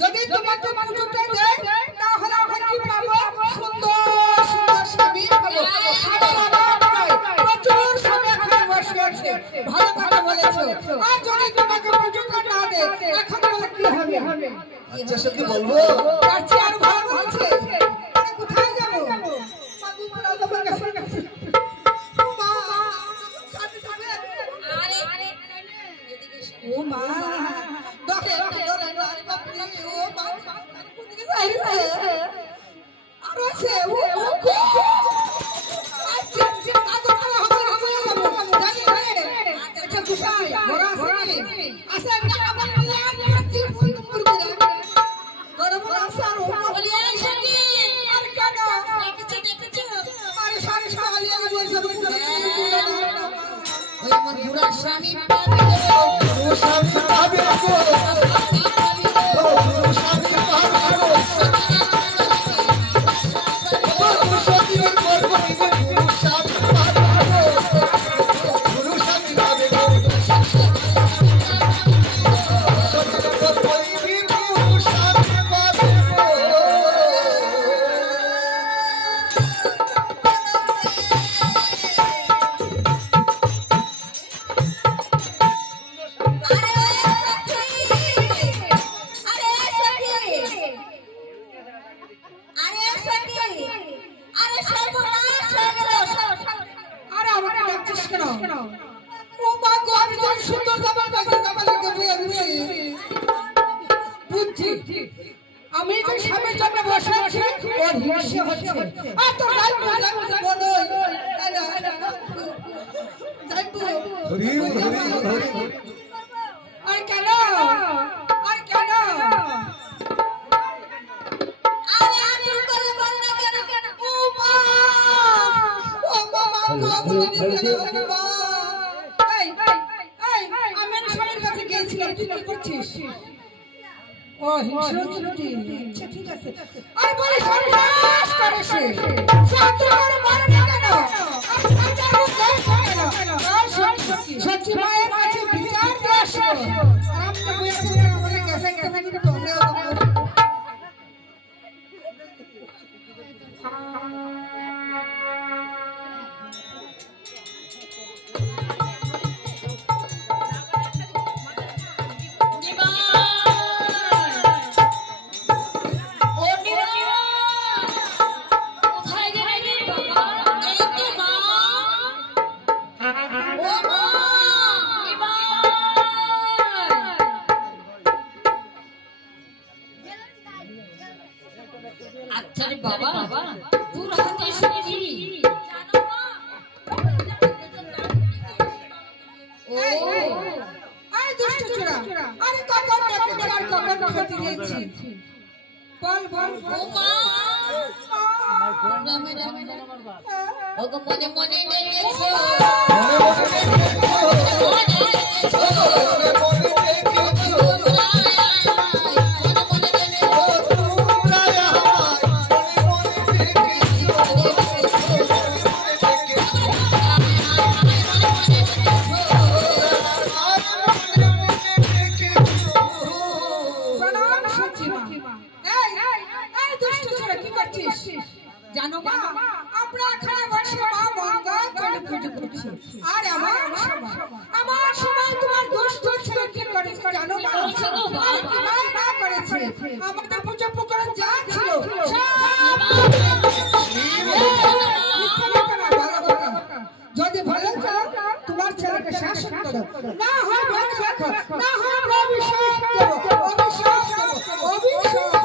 যদি তোমাকে পুজোটা দেয় তাহলে আমরা কি পাবো? সুন্দর সুন্দর স্বামী পাবো। প্রচুর স্বামী এখানে বসে আছে। ভালো কথা বলেছো। আর যদি তোমাকে পুজোটা না দেয় এখন বলে কি হবে? আচ্ছা সত্যি বলবো তার চেয়ে আরো ভালো বলছে। মানে কোথায় যাবো? ও মা দেখে ডরে ডরে বাপরে ও মা কোন দিকে যাইছে আর আছে ও আচ্ছা আচ্ছা হবে জানি রে আচ্ছা কুশাই বড় আছে আছে আমার মিলান করতে ফুল ফুল করে গরম আছে আর ও বলি এই সঙ্গী আর কেন দেখেছো আরে সারি সালি আমি বলছি ওই আমার বুড়া স্বামী পাবে ও স্বামী পাবে গো ও স্বামী পাবে গো ও স্বামী পাবে গো ও স্বামী পাবে গো আমি যে সামনে সামনে বসে আছি ওর হিংসে হচ্ছে আর তো যাইবো বলো যাইবো আর কেন আর কেন আরে আমি করে বল না কেন ও মা এই আমি স্বামীর কাছে গিয়েছিলাম তুই কি করছিস ও হিংসা চলতি আচ্ছা ঠিক আছে আর বলে সর্বনাশ করেছে সাতবার মারে না কেন আর কাটারও দেশ কেন আর সত্যি মায়ের কাছে বিচার দিয়ে আসো আর আপনি বলে বলে গেছে থাকি তোমরা বল বল ও মা ওগো মনে মনে ডেকেছো জানো মা আমরা এখানে বসে মা মঙ্গল চলে পুজো করছি আর আমার সময় তোমার দুষ্ট ছেলে কি করেছে জানো মা আর কি না করেছে আমাদের পুজো উপকরণ যা ছিল যদি ভালো চাও তোমার ছেলেকে শাসন করো না হয় ভালো রাখো না হয় অভিশাপ দেবো অভিশাপ দেবো অভিশাপ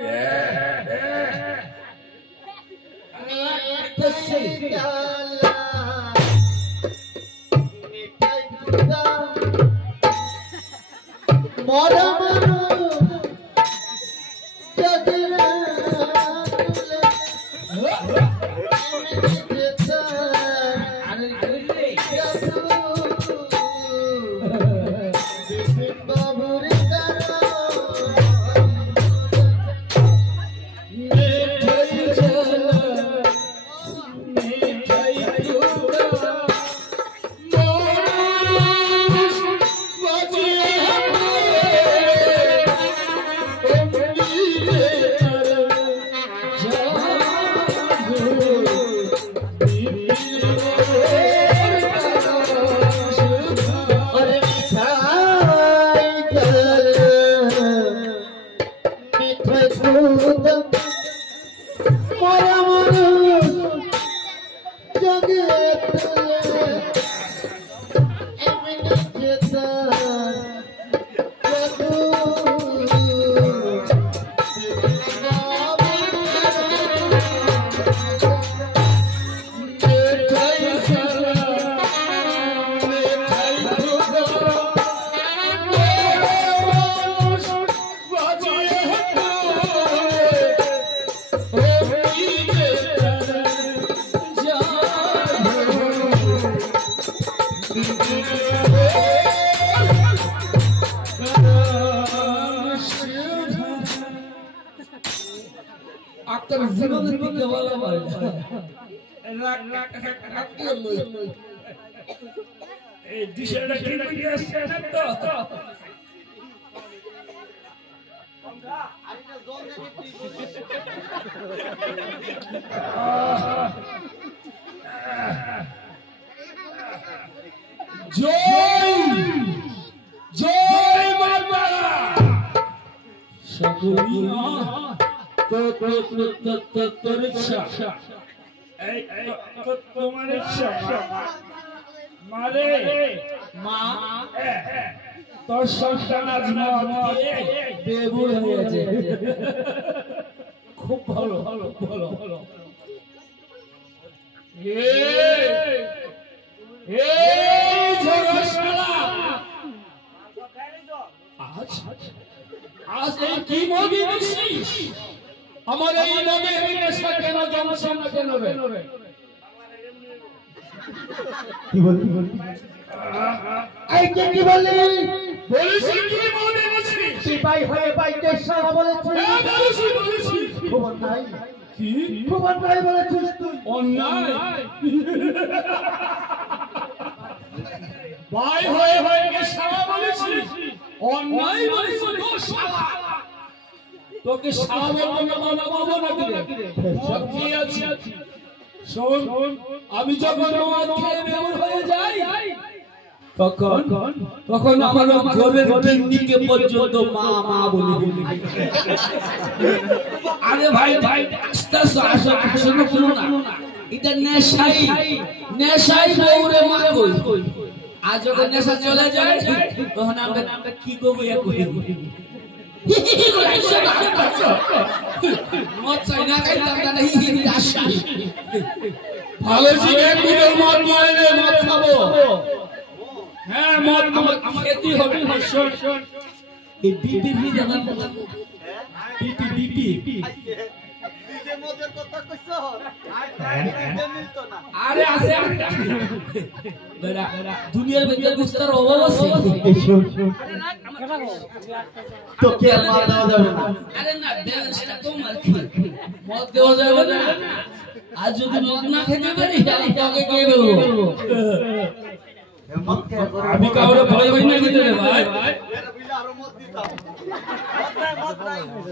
Yeah. মরা মানুষ জাগে এমনি যেতা আপনার জীবনের দিকে বলা হয় এই দিশাটা কি হইতে আসছে না তো জয় জয় মাতা সকলিয়া তো রিক্সা এই তোমার রিক্সা মারে মা তোর সন্তান আজ বেবুর হয়েছে খুব ভালো ভালো ভালো ভালো আজ এই কি মগি বলছিস আমার এই মগের নেশা কেন জমছে না কেন রে কি বললি এই কি বললি বলিস কি মনে বলছিস সিপাই হয়ে বাইকে সারা বলেছিস হ্যাঁ বলিস খবর নাই কি খবর নাই বলেছিস তুই অন্যায় ভাই হয়ে কে সারা বলেছিস অন্যায় বলিস তো সারা তোকে সারা বলবো না বাবা নাকি রে কি আছে শোন আমি যখন মদ খেয়ে বেহুশ হয়ে যাই তখন আমার ঘরের গিন্নিকে পর্যন্ত মা মা বলি আরে ভাই আস্তে আস্তে আসো না এটা নেশাই বউরে মা কই আজ যখন নেশা চলে যায় তখন আমরা কি করবো মদ চাই না খাইতাম না ভালো জিনিস মদ মদ খাবো হ্যাঁ মদ খেতে হবে এই বিপি জানান বিপি আরে আছে দুনিয়ার ভিতরে গুস্তার অভাব আছে তো কে মার দেওয়া যাবে না আরে না ব্যালেন্সটা কম আর কি মদ দেওয়া যাবে না আজ যদি মদ না খেতে পারি তাহলে তোকে কে বলবো আমি কাউরে ভয় ভয় না দিতে রে ভাই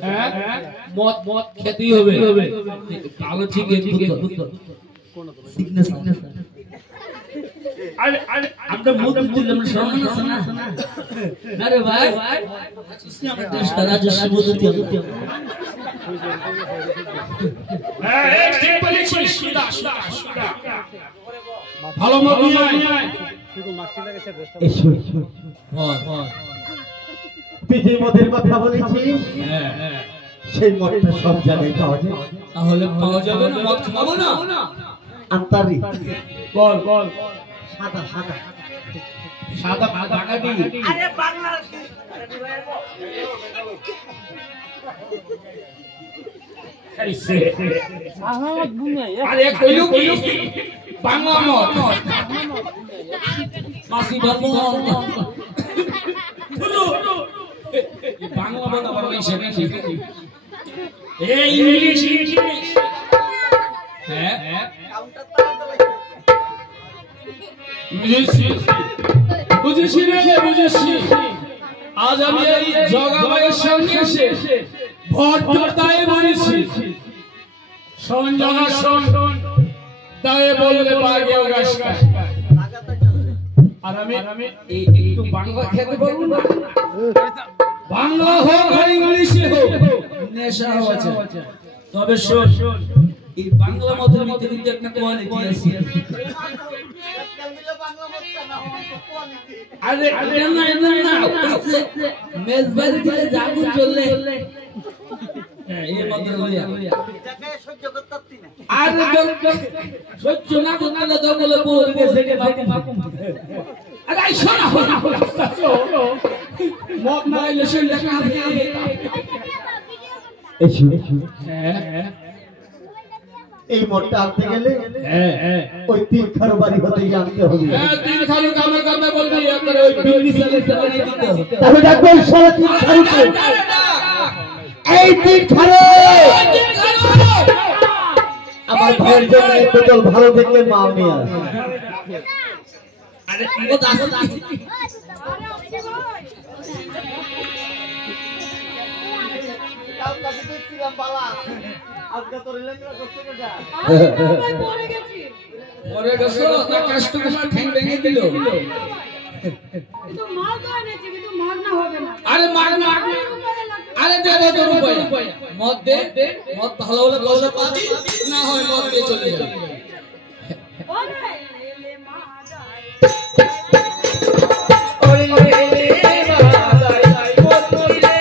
হ্যাঁ মদ খেতেই হবে ভালো ঠিক সিগনেস আরে আমরা মদ দিলাম সম্মান আছে না না রে ভাই আমাদের দেশটা রাজস্ব মদ দিতে হবে হ্যাঁ এক ঠিক বলেছিস সুদা ভালো মদ নিয়ে আয় এসো তুই যে মদের কথা বলেছিস সেই মদটা সব জায়গায় পাওয়া যায় তাহলে পাওয়া যাবে না মদ খাবো না আন্তারি বল সাদা বাগাটি আরে বাংলা আরে কইলু কি বাংলা মদ মাসি বাবু বাংলা মদ আবার ওই সেখানে এই ইংলিশ হ্যাঁ বুঝেছি আজ আমি এই জগাবাইয়ের সঙ্গে এসে ভট্টতায় বলেছি শোন জগা শোন তাই বললে পাগেও গাছ আর আমি একটু বাংলা খেতে পারবো না বাংলা হোক আর ইংলিশে হোক নেশা আছে তবে শোন এই বাংলা মতের ভিতরে কিন্তু একটা কোয়ালিটি আছে। আরে এটা না মেজবাড়ি দিলে জাগু চললে এই মতের লইয়া এটাকে সহ্য করতে পারতি না। আরে সহ্য না করলে তো বলে বলে গেছে যে বাপু আরে আইসো না মত না আইলে সে লেখা আছে। এই মঠটা আনতে গেলে ওই তিন খারো বাড়ি হতে আনতে হবে। তিন খারো কামের কথা বলবি একবার ওই বিল্ডিং সালে বানিয়ে দিতে হবে। তবে ডাকবো সারা তিন খারোকে। এই তিন খারো আমার ভাইয়ের জন্য এক বোতল ভালো দেখে মাল নিয়ে আস। আরে ও দাস পরে গেছো না কাস্টমার ঠ্যাং ভেঙে দিল। কিন্তু মাল তো এনেছি কিন্তু মাগনা হবে না। আরে মাগনা আরে দে দে রুপয়া মদ দে মদ ভালো হলে পয়সা পাবি না হয় মদ দিয়ে চলে যাবে। ওরে লে মা যায় ওরে লে মা যায় মদ কইলে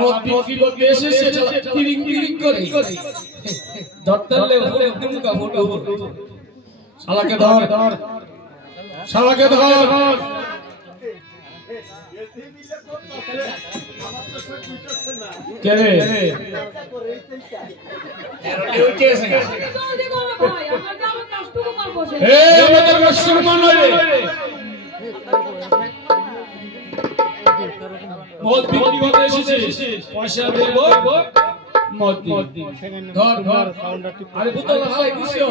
মদ বিক্রি করতে এসেছে কিরিং কিরিং করে ধরতে ফুলে দুমকা ফটো শালাকে ধর শালাকে ধর। কে রে ডিউটি আছে জলদি করো ভাই আমার জানো কাস্টমার বসে। এই আমাদের কাস্টমার নয় মদ বিক্রি করতে এসেছিস পয়সা দেব মদ দি ধর ধর আরে বোতল হালাই দিছো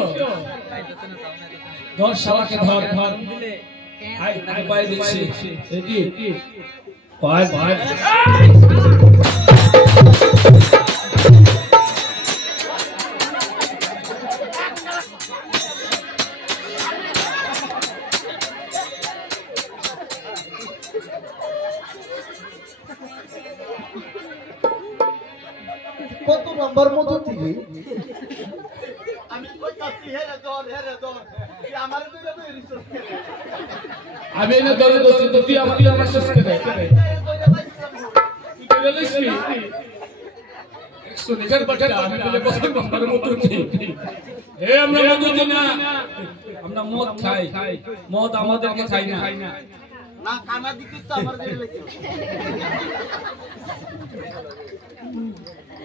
ধর শালাকে ধর ধর আই আই পাই দিছি এটি পাই পাই কত নাম্বার মতো দিবি? আমি না ধরে দোস্ত তুই আমার কি আমার শেষ করে তুই করে লইছিস 100 নিগার বাটা আমি বলে কত নাম্বার মতো দিই এ আমরা মদ দিই না আমরা মদ খাই মদ আমাদেরকে খাই না না কানা দিকে তো আমার দিকে লেখা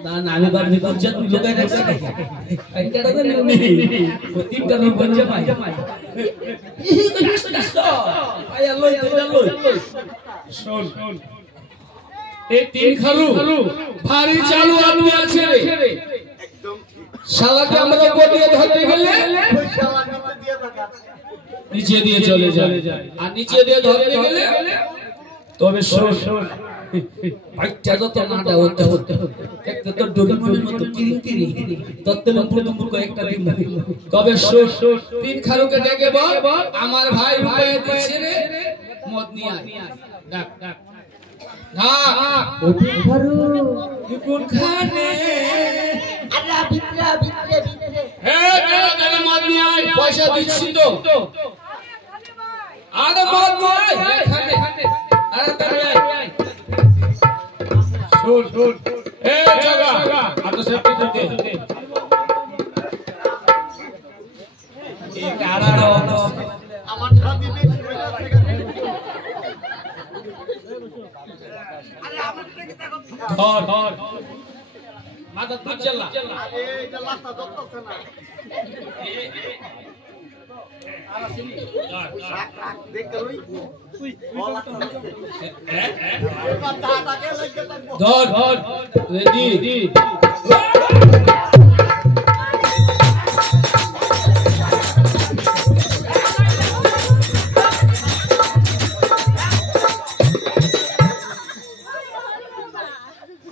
না না আমি বাড়ি পঞ্চায়েত লোকাই রাখছি এইটা তো নেই প্রতিটা লোক বঞ্জে মাই এই তো নাস্ত আয়া লই তুইটা লই শুন এই তিন খারু ভারী চালু আদমি আছে রে একদম শালাকে আমরা কোটিয়ে ধরতে গেলে ওই শালা নিচে দিয়ে থাকা নিচে দিয়ে চলে যায় আর নিচে দিয়ে ধরতে গেলে তবে শোন বাইকটা যত নাটা হতে হতে একটা তো ডোরিমনের মতো কিরিং কিরিং তত্ত্বের প্রথম কয়েকটা দিন তবে শোন তিন খারুকে ডেকে বল আমার ভাই রূপায় দিছে রে মদ নিয়ে আয় ডাক ডাক ডাক ও তিন খারো কোনখানে আরে ভিতরে ভিতরে ভিতরে হে দাদা মদ নিয়ে আয় পয়সা দিচ্ছি তো আরে মদ নিয়ে আয় এখানে আরে তাড়াতাড়ি আয় শুন শুন এ জায়গা আত সেফটি দিতে এই কারাড়া আমার দাদি বেশি হয়ে যাচ্ছে আরে আমার দিকে তাকাও ধর ধর মাথা তুই চালা আরে এটা লাস্ট দত্তছে না দেখ ওই ধর ধর রেডি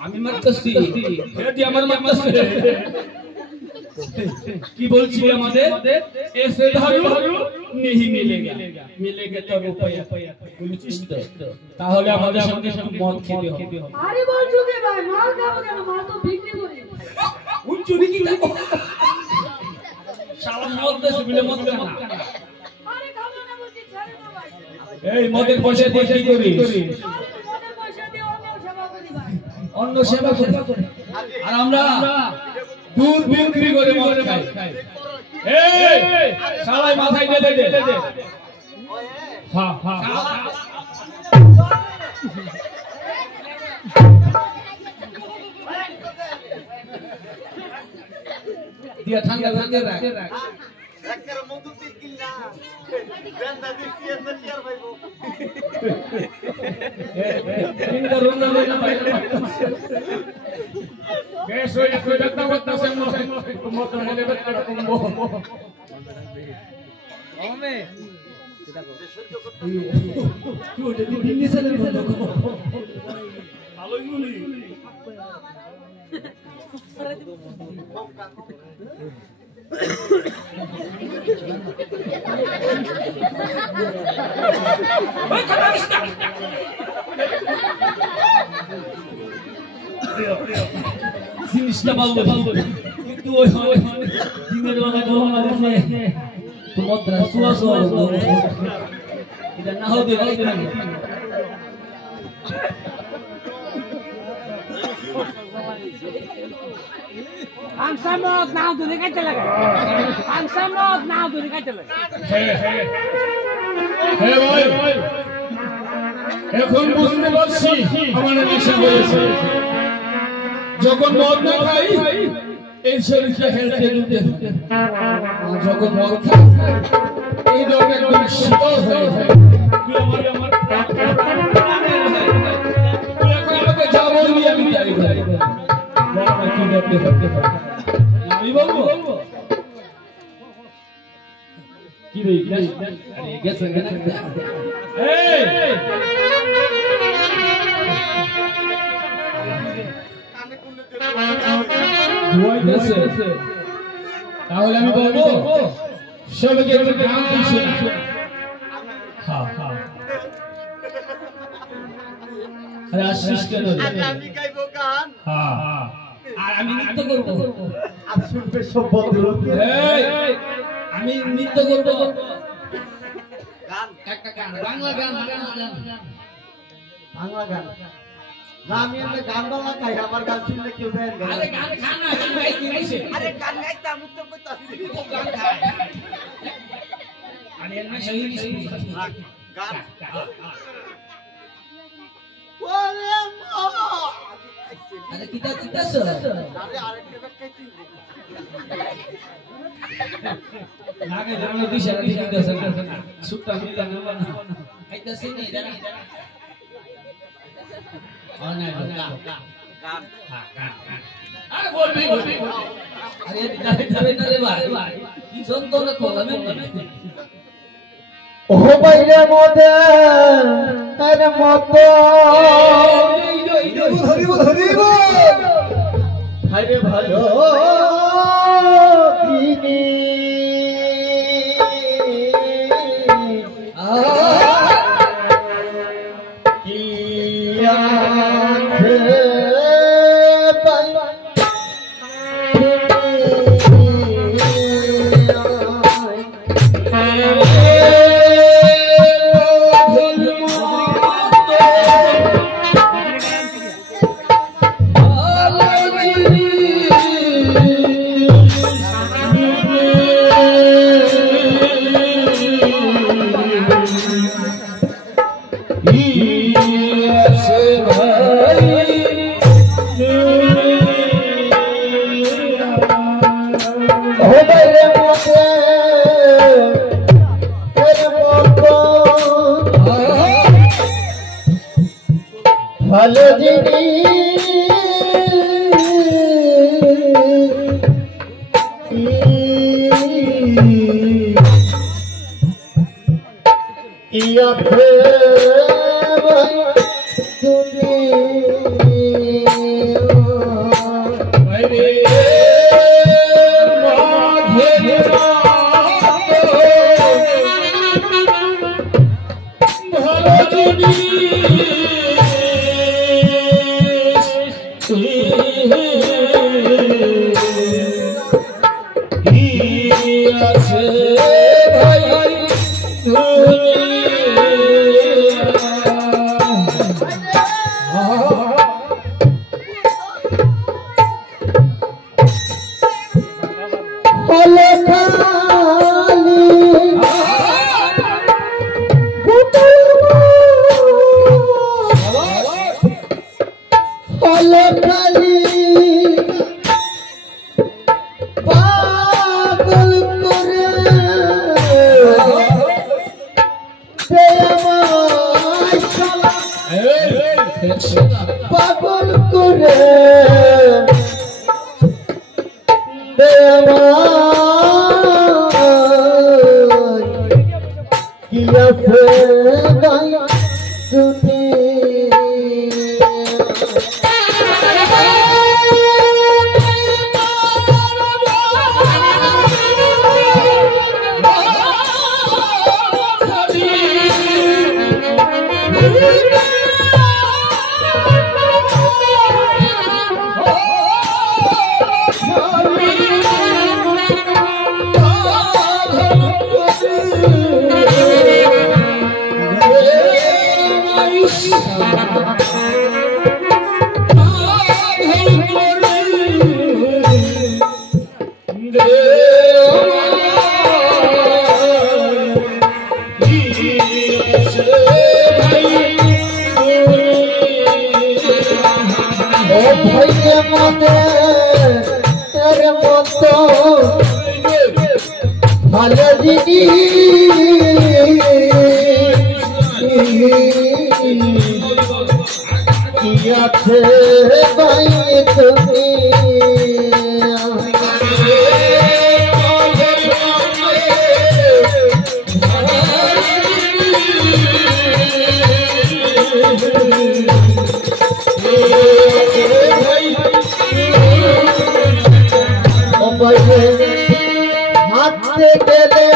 আমি মারতেছি রেডি আমার মারতেছে কি বলছি আমাদের ऐसे धारू नहीं मिलेगा मिलेगा तो रुपया বুঝছিস তো তাহলে আমাদের সঙ্গে একটু মদ খেতে হবে আরে বলছো কি ভাই মাল খাবো কেন মাল তো বিক্রি করি উন চুরি কি করব শালা মদ দেশে বিলে মদ না আরে খাবো না বলছি ছেড়ে দাও ভাই এই মদের পয়সা দিয়ে কি করিস মদের পয়সা দিয়ে অন্য সেবা করি আর আমরা দুধ বিক্রি করে মদ খাই এই শালাই মাথায় দে হ্যাঁ হ্যাঁ দিয়া ঠান্ডা করে রাখ একবারে মধু তিল কিল্লা বেন্দা দিছিয়ে না টিয়ার ভাইবো তিনটা রুম না বাইরে বেশ হই কই ডাক্তার বলতা সে মত মনে বেটা কুম্বো ওমে সেটা কো কি ওটা দিল্লি সালের মতো ভালোই বলি ওই খাবারিস্তা জিনিসটা ভালো কিন্তু ওই দিনের বেলা গরম লাগছে তোমার দ্রাসুয়া সোয়া এটা না হবে ভাই Pangsamot now duri ka talaga. Pangsamot now duri ka talaga. হে ভাই এখন বুঝতে পারছি আমার নেশা হয়েছে যখন মদ না খাই এই শরীরটা হেলতে দুলতে যখন মদ খাই এই রোগ একদম শীতল হয়ে যায় তুই আমার প্রাণের ভাই তুই এখন আমাকে যা বলবি আমি তাই করব কি করতে আমি বলবো কি রে আরে গেছে না এই কানে কুনে দুয়াই দেশে তাহলে আমি বলবো সবাইকে একটু গান দিছি না হ্যাঁ হ্যাঁ আরে আশিস কেন আমি গাইবো গান হ্যাঁ আর আমি নৃত্য করব আজ শুনবে সব বন্ধুরা এই আমি নৃত্য করব গান একটা গান বাংলা গান বাংলা গান না আমি এমনি গান বাংলা খাই আমার গান শুনলে কেউ দেন না আরে গান খানা গান গাইতে গেছে আরে গান গাইতে আমি তো কইতাছি গান খায় আরে না সহি কিছু গান ওরে মা আরে কিতা কিতাছো আরে আরেকটা ব্যাখ্যাই নাগে জানো দিশা দিশা দিশা সুট্টা মিলা না আইতাছে নি দাঁড়া অনা গান গান হ্যাঁ গান আরে বলবি আরে দিদারে ধরে না রে ভাই কি যন্ত্রণা করলাম ও বাইরে মদে তার মত ধরিব ধরিব ভাইরে ভালো দিনি কি আছে ভালো জিনিস ইয়াতে তুমি পাগল করে কি আছে তুমি ভালো জিনিস তুমি হাতে গেলে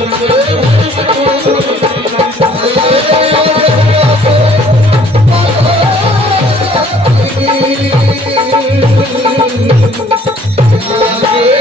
Thank you.